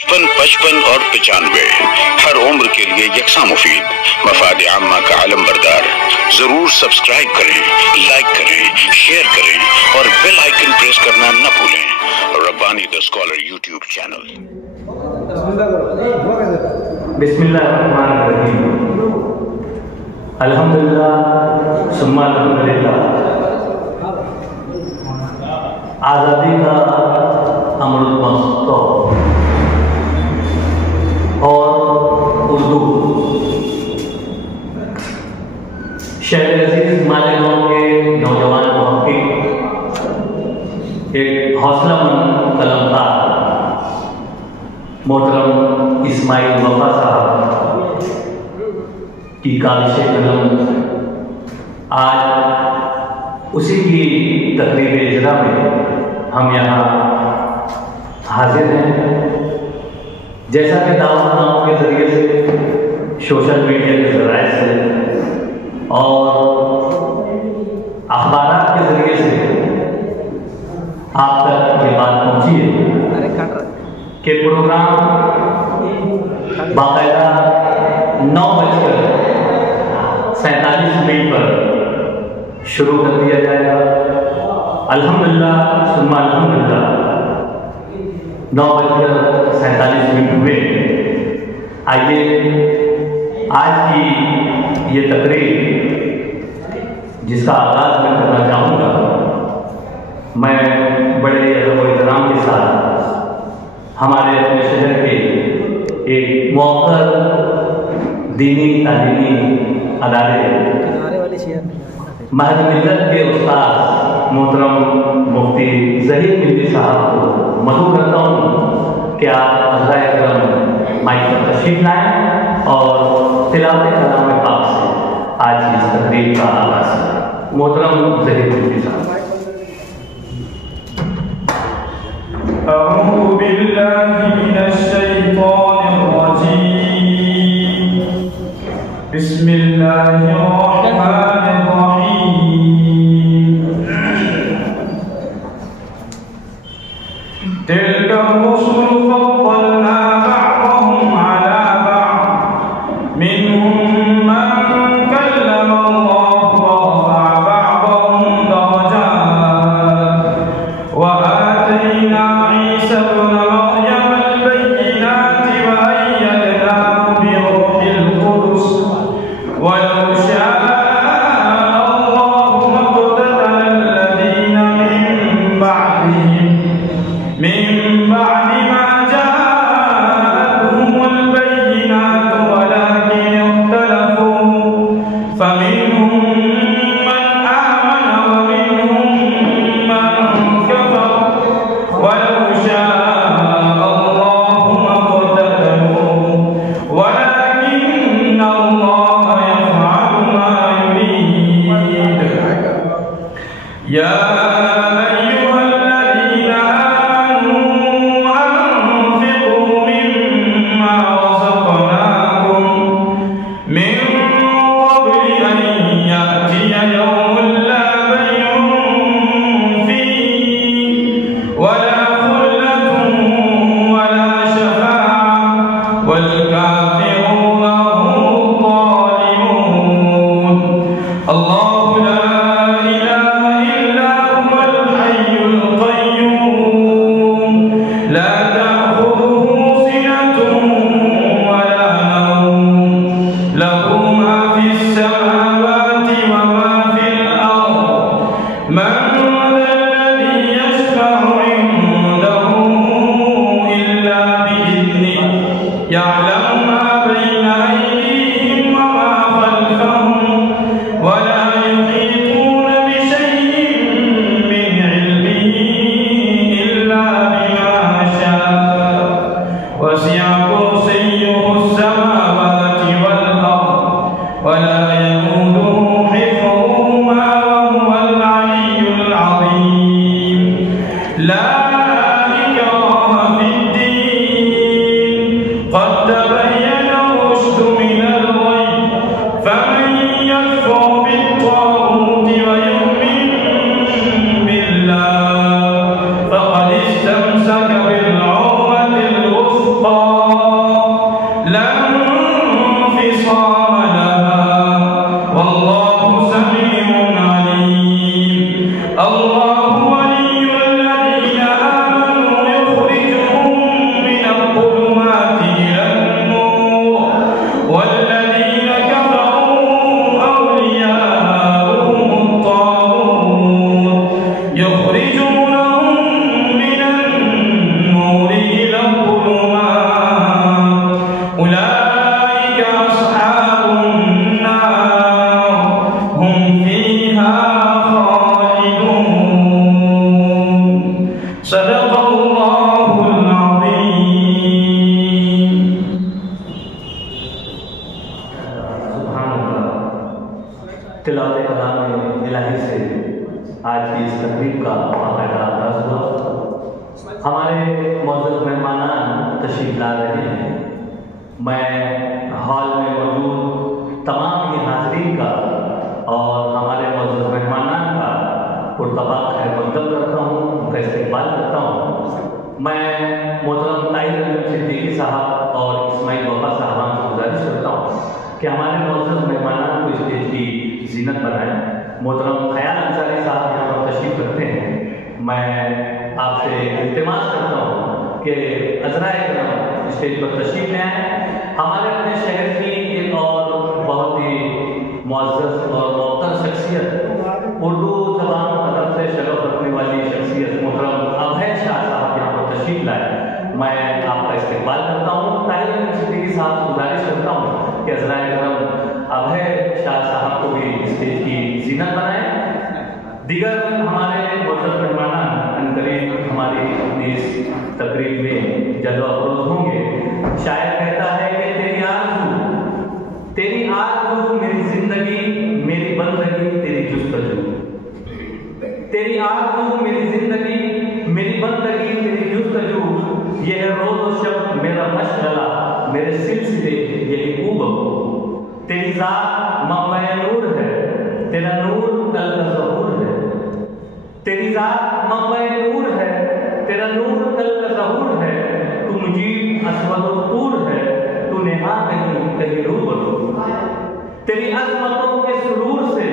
55 और 95 हर उम्र के लिए यकसा मुफीद, मफाद आम्मा का आलम बरदार। जरूर सब्सक्राइब करें, लाइक करें, शेयर करें और बेल आइकन प्रेस करना न भूलें। Rabbani the scholar YouTube channel. बिस्मिल्लाहिर्रहमानिर्रहीम। अल्हम्दुलिल्लाह सुम्मा अल्हम्दुलिल्लाह। आज़ादी का अमृत महोत्सव और उर्दू शहर अजीज मालेगांव के नौजवान मुहक्किक, एक हौसलामंद कलमकार मोहतरम इस्माइल वफा साहब की काबिशे कलम आज उसी की तकरीब इजरा में हम यहाँ हाजिर हैं। जैसा कि दावतनामों के जरिए से, सोशल मीडिया के जराए से और अखबारात के जरिए से आप तक ये बात पहुंची है कि प्रोग्राम बाकायदा 9:47 पर शुरू कर दिया जाएगा। अल्हम्दुलिल्लाह सुम्मा अल्हम्दुलिल्लाह 9:47 हुए। आइए आज की ये तकरीर जिसका आगाज मैं करना चाहूँगा, मैं बड़े अदब व एहतराम के साथ हमारे अपने शहर के एक मौक़र दीनी तालीमी अदारे महद मिल्लत के उस्ताद मोहतरम मुफ्ती ज़हीर मिल्ली साहब को मदऊ करता हूँ कि आप अज़राए करम माइक पर तशरीफ लाएँ और तिलावत कलाम पाक से आज की इस तकरीर का आगाज़ करें। मोहतरम ज़हीर मिल्ली साहब। अऊज़ु बिल्लाहि मिनश शैतानिर रजीम। बिस्मिल्लाहिर रहमानिर रहीम। तिल्का रुसुल फद्दलना बअदहुम अला बअद मिनहुम मन कल्लम अल्लाह व रफ़अ बअदहुम दरजात व आतैना ईसा इब्न मर्यम अल-बय्यिनात व अय्यदनाहु बिरूहिल कुदुस वलौ शाअ अल्लाहु मक़ततल अल्लज़ीना मिन बअदि मा जाअतहुमुल बय्यिनात वलाकिन इख्तलफू फमिनहुम मन आमन व मिनहुम मन कफर वलौ शाअ अल्लाहु मक़ततलू वलाकिन अल्लाह यफ़अलु मा युरीद। या अय्युहल्लज़ीना आमनू अनफ़िक़ू मिम्मा रज़क़नाकुम मिन क़ब्लि अन यअतिय यौमुन ला बै'उन फ़ीहि वला ख़ुल्लतुन वला शफ़ाअह वल काफ़िरूना हुमुज़ ज़ालिमून। अल्लाहु ला इलाहा इल्ला हुवल हय्युल क़य्यूम ला तअख़ुज़ुहु सिनतुन वला नौम लहु मा फ़िस समावाति व मा फ़िल अर्ज़ मन ज़ल्लज़ी यशफ़अु इंदहु इल्ला बिइज़्निहि यअलमु मा बैना अयदीहिम व मा ख़ल्फ़हुम वला युहीतून बिशैइन मिन इल्मिहि इल्ला बिमा शाअ वसि'a कुर्सियुहु अस्समावाति वल अर्ज़ वला यऊदुहु हिफ़्ज़ुहुमा व हुवल अलिय्युल अज़ीम। ला इक्राहा फ़िद्दीन क़द तबय्यन रुश्दु मिनल ग़य फमन यकफ़ुर बित्ताग़ूत व यु'मिन बिल्लाह फक़द इस्तमसक बिल उर्वतिल वुस्क़ा तिलावत कलाम इलाही से आज की इस तकरीब का बाकायदा आगाज हुआ। हमारे मौजूद मेहमान तशरीफ ला रहे हैं। मैं हॉल में मौजूद तमाम ही हाज़रीन का और हमारे मौजूद मेहमान का पुरतबाक खैर मकदम करता हूँ, उनका इस्तकबाल करता हूँ। मैं मोहतरम ताहिर अहमद सिद्दीकी साहब और इस्माइल वफा साहबान से गुजारिश करता हूँ कि हमारे मौजूद मेहमान को स्टेज की जीनत बनाएं। मोहतरम ख्याल अंसारी साहब यहाँ पर तशरीफ रखते हैं। मैं आपसे इल्तिमास करता हूँ कि अज़राए करम स्टेज पर तशरीफ ले आएँ। हमारे अपने शहर की एक और बहुत ही मुअज़्ज़ज़ और मोहतर शख्सियत, उर्दू ज़बान अदब से शरफ़ रखने वाली शख्सियत मोहतरम अभय शाह साहब यहाँ पर तशरीफ लाए। मैं आपका इस्तकबाल करता हूँ। ताहिर अहमद सिद्दीकी साहब से गुजारिश करता हूँ कि अज़राए करम अभय शाह साहब को भी स्टेज की जीनत बनाएं। दीगर हमारे मोहतरम मेहमान अनकरीब हमारी इस तकरीब में जल्वा अफरोज होंगे। शायर कहता है कि तेरी आरज़ू मेरी जिंदगी, मेरी बंदगी तेरी जुस्तजू। तेरी आरज़ू मेरी जिंदगी, मेरी बंदगी तेरी जुस्तजू। ये है रोज़ और शब मेरा मशगला, मेरे सिलसिले यही खूब। तेरी ज़ात मम्बे नूर है, तेरा नूर कल का ज़हूर है। तेरी ज़ात मम्बे नूर है, तेरा नूर कल का ज़हूर है। तू मुजीब अस्वद और तूर है, तू नेहा कहीं कहीं रूबरू। तेरी अज़मतों के सुरूर से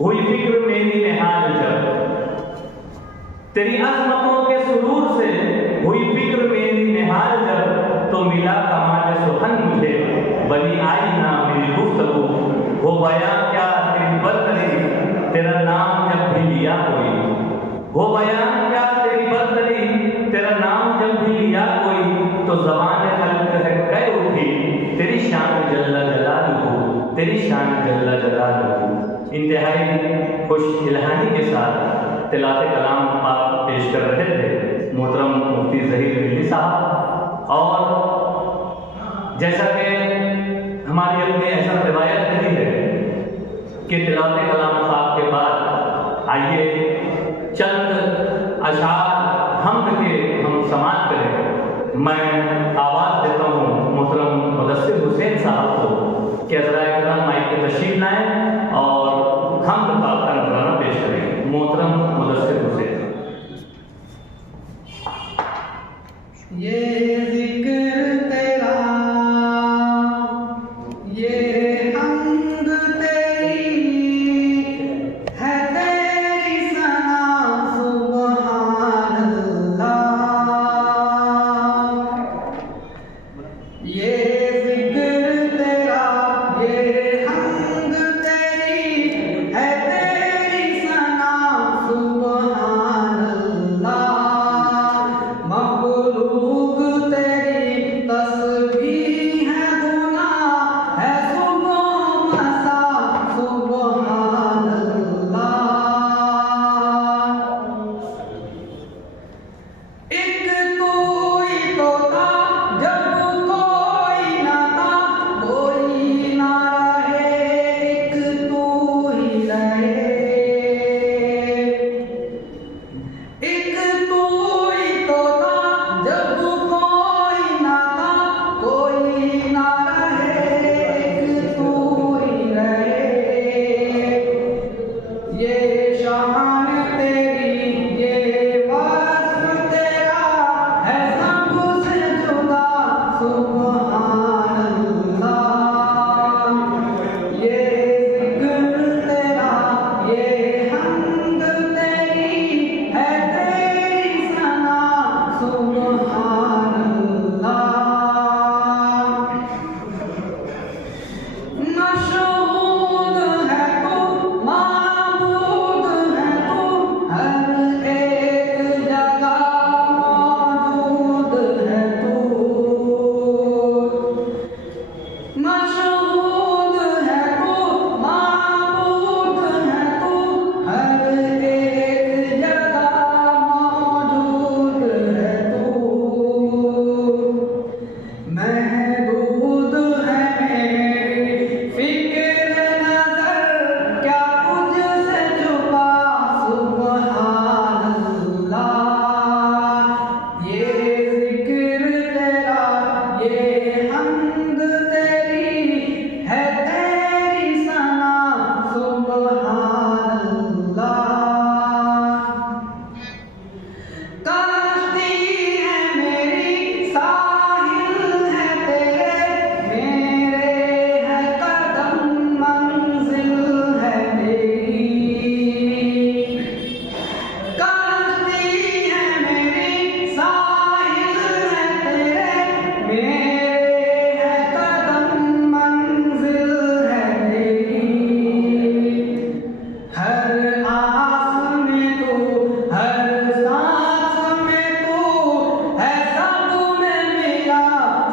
हुई फिक्र मेरी निहाल जब। तेरी अज़मतों के सुरूर से हुई फिक्र मेरी निहाल जब। तो मिला कमाल सुखन मुझे, बनी आई ना मेरी गुफ्तगू। हो बयां क्या तेरी बरतरी, तेरा नाम जब भी लिया कोई। हो बयां क्या तेरी बरतरी, तेरा नाम जब भी लिया कोई। तो ज़बान खल्क़ है कह उठी, तेरी शान जल्ला जलालुहू, तेरी शान जल्ला जलालुहू। इंतहाई खुश इल्हानी के साथ तिलावत कलाम पाक पेश कर रहे थे मोहतरम मुफ्ती ज़हीर मिल्ली साहब। और जैसा कि हमारी अपनी ऐसा रिवायत रही है कि तिलावत कलाम पाक के बाद आइए चंद अशार हम्द के हम समाअत करें। मैं आवाज़ देता हूँ मोहतरम मुदस्सिर हुसैन साहब को कि अज़राए करम माइक पे तशरीफ लाएं और हम्द पाक का नज़राना पेश करें। मोहतरम मुदस्सिर हुसैन। ये ज़िक्र तेरा, ये हम्द तेरी है, तेरी सना सुब्हान अल्लाह। ये ज़िक्र तेरा, ये हम्द तेरी है, तेरी सना सुब्हान अल्लाह। मखलूक तेरी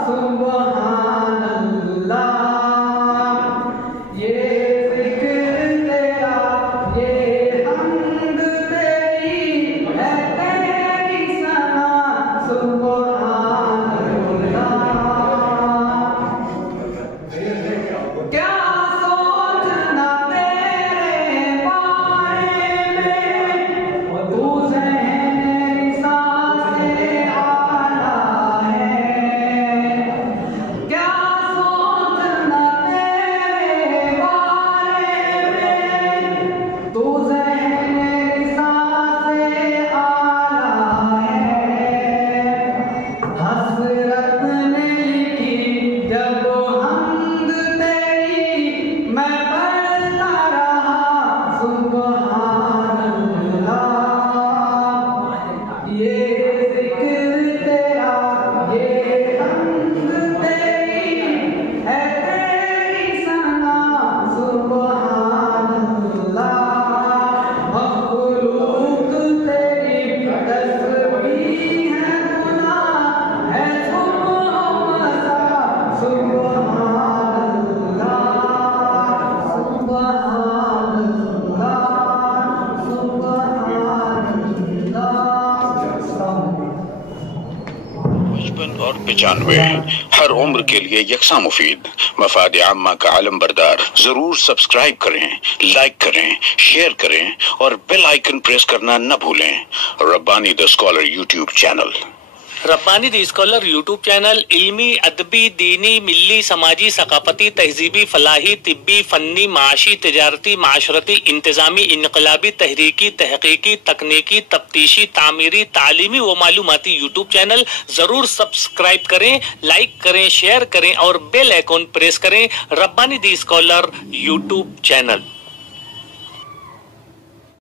सुभान अल्लाह। ये जिक्र तेरा, ये हम्द तेरी है, तेरी सना सुभान अल्लाह। क्या सोचना तेरे बारे में, तू ज़हन सांसे आला है। क्या सोचना तेरे बारे में, तू ज़हन सांसे आला है। हसरत ने लिखी जब हम्द तेरी, मैं पढ़ता रहा सुभान अल्लाह। ये जिक्र तेरा, ये हम्द तेरी है, तेरी सना सुभान अल्लाह। मखलूक तेरी तस्बीह है, गुनाह है सुबह मसा सुभान अल्लाह। सुभान अल्लाह, सुभान अल्लाह। 55 और 95 हर उम्र के लिए यकसा मुफीद। मफाद आम्मा का आलम बरदार। जरूर सब्सक्राइब करें, लाइक करें, शेयर करें और बेल आइकन प्रेस करना न भूलें। Rabbani the scholar YouTube channel. Rabbani the scholar YouTube channel इल्मी, अदबी, दीनी, मिल्ली, समाजी, सकाफती, तहजीबी, फलाही, तिब्बी, फन्नी, माशी, तिजारती, माशरती, इंतजामी, इनकलाबी, तहरीकी, तहकीकी, तकनीकी, तफ्तीशी, तामीरी, तालीमी व मालूमाती यूट्यूब चैनल। जरूर सब्सक्राइब करें, लाइक करें, शेयर करें और बेल आइकन प्रेस करें। Rabbani the scholar YouTube channel.